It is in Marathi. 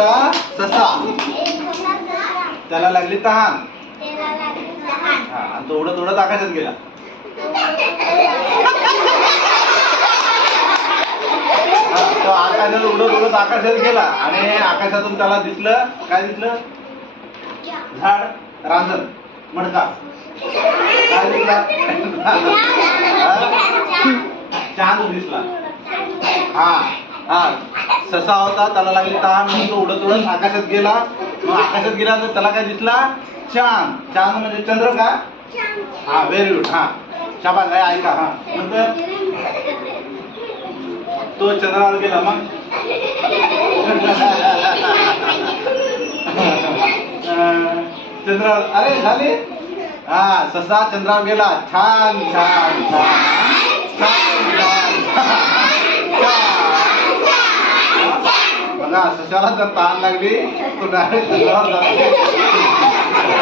होता? ससा. त्याला लागली तहान. हा आणि तो उडत उडत आकाशात गेला. हा, तो आकाशात उडत उडत आकाशात गेला आणि आकाशातून त्याला दिसलं काय दिसलं? झाड रांजण मडका. काय दिसला? हा? चांद दिसला. हा. हा ससा होता त्याला लागली तहान म्हणून तो उडत उडत आकाशात गेला. मग आकाशात गेला तर त्याला काय दिसला? चांद. चांद म्हणजे चंद्र का? हा व्हेरी गुड हा. शाबा काय ऐका हा. नंतर तो चंद्रावर गेला मग? चंद्रावर अरे झाले? हा ससा चंद्रावर गेला. छान छान छान. छान बघा सशाला जर ताण लागली तो डायरेक्ट चंद्रावर जातो